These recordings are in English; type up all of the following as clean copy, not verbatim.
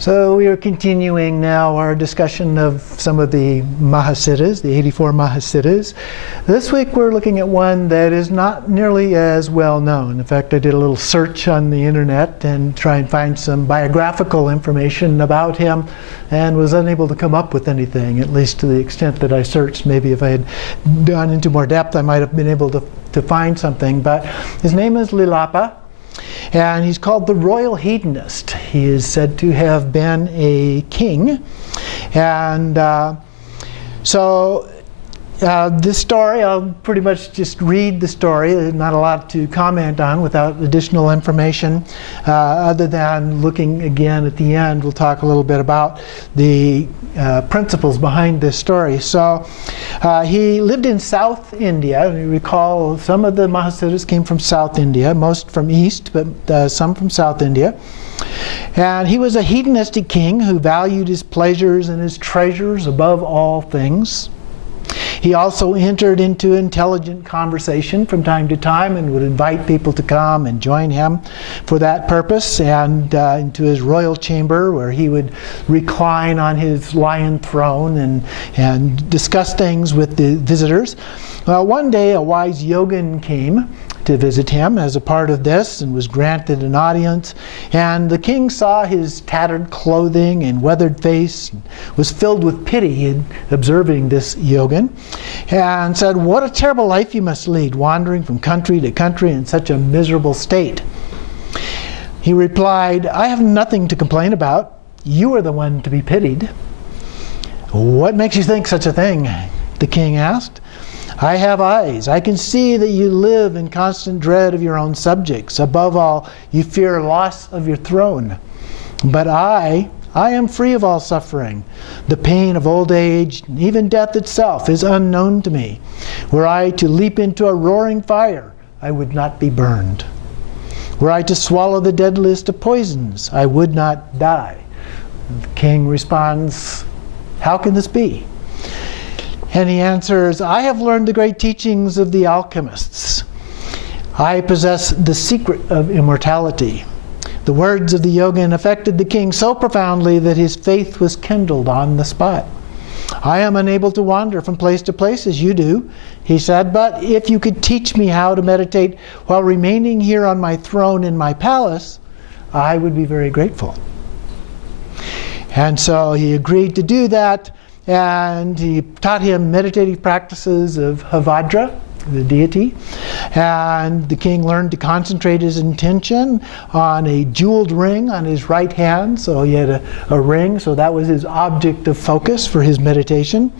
So we are continuing now our discussion of some of the Mahasiddhas, the 84 Mahasiddhas. This week we're looking at one that is not nearly as well known. In fact, I did a little search on the internet and try and find some biographical information about him and was unable to come up with anything, at least to the extent that I searched. Maybe if I had gone into more depth I might have been able to find something. But his name is Lilapa. And he's called the royal hedonist. He is said to have been a king. And this story, I'll pretty much just read the story. There's not a lot to comment on without additional information, other than looking again at the end. We'll talk a little bit about the principles behind this story. So he lived in South India. You recall some of the Mahasiddhas came from South India, most from East, but some from South India. And he was a hedonistic king who valued his pleasures and his treasures above all things. He also entered into intelligent conversation from time to time and would invite people to come and join him for that purpose, and into his royal chamber where he would recline on his lion throne and discuss things with the visitors. Well, one day a wise yogin came to visit him as a part of this and was granted an audience, and the king saw his tattered clothing and weathered face and was filled with pity in observing this yogin, and said, "What a terrible life you must lead, wandering from country to country in such a miserable state." He replied, "I have nothing to complain about. You are the one to be pitied." "What makes you think such a thing?" the king asked. "I have eyes. I can see that you live in constant dread of your own subjects. Above all, you fear loss of your throne. But I am free of all suffering. The pain of old age, even death itself, is unknown to me. Were I to leap into a roaring fire, I would not be burned. Were I to swallow the deadliest of poisons, I would not die." The king responds, "How can this be?" And he answers, "I have learned the great teachings of the alchemists. I possess the secret of immortality." The words of the yogin affected the king so profoundly that his faith was kindled on the spot. "I am unable to wander from place to place as you do," he said, "but if you could teach me how to meditate while remaining here on my throne in my palace, I would be very grateful." And so he agreed to do that. And he taught him meditative practices of Havadra, the deity. And the king learned to concentrate his intention on a jeweled ring on his right hand. So he had a ring, so that was his object of focus for his meditation.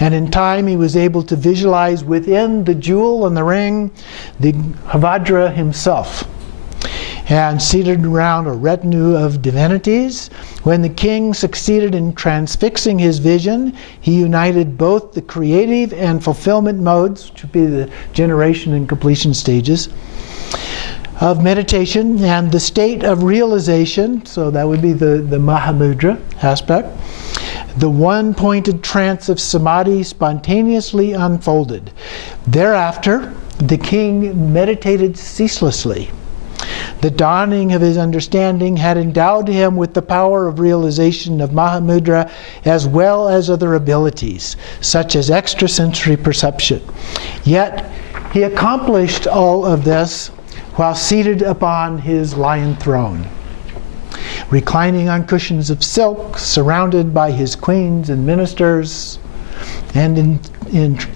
And in time he was able to visualize within the jewel and the ring the Havadra himself. And seated around a retinue of divinities, when the king succeeded in transfixing his vision, he united both the creative and fulfillment modes, which would be the generation and completion stages of meditation, and the state of realization, so that would be the Mahamudra aspect. The one-pointed trance of samadhi spontaneously unfolded. Thereafter, the king meditated ceaselessly. The dawning of his understanding had endowed him with the power of realization of Mahamudra, as well as other abilities, such as extrasensory perception. Yet he accomplished all of this while seated upon his lion throne, reclining on cushions of silk, surrounded by his queens and ministers, and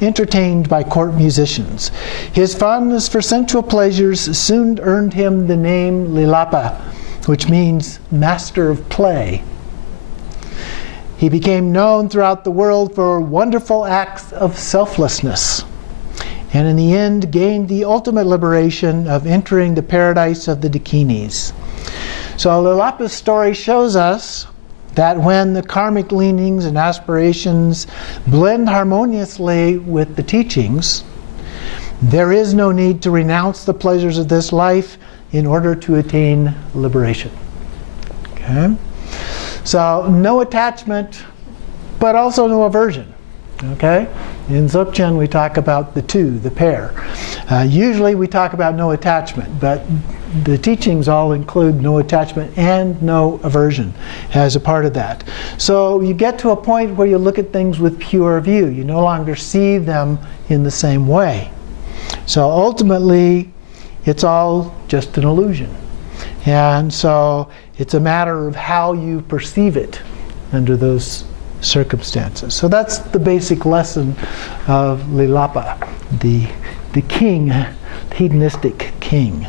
entertained by court musicians. His fondness for sensual pleasures soon earned him the name Lilapa, which means master of play. He became known throughout the world for wonderful acts of selflessness, and in the end gained the ultimate liberation of entering the paradise of the Dakinis. So Lilapa's story shows us that when the karmic leanings and aspirations blend harmoniously with the teachings, there is no need to renounce the pleasures of this life in order to attain liberation. Okay? So no attachment, but also no aversion. Okay? In Dzogchen we talk about the two, the pair. Usually we talk about no attachment, but the teachings all include no attachment and no aversion as a part of that. So you get to a point where you look at things with pure view. You no longer see them in the same way. So ultimately, it's all just an illusion. And so it's a matter of how you perceive it under those circumstances. So that's the basic lesson of Lilapa, the king, the hedonistic king.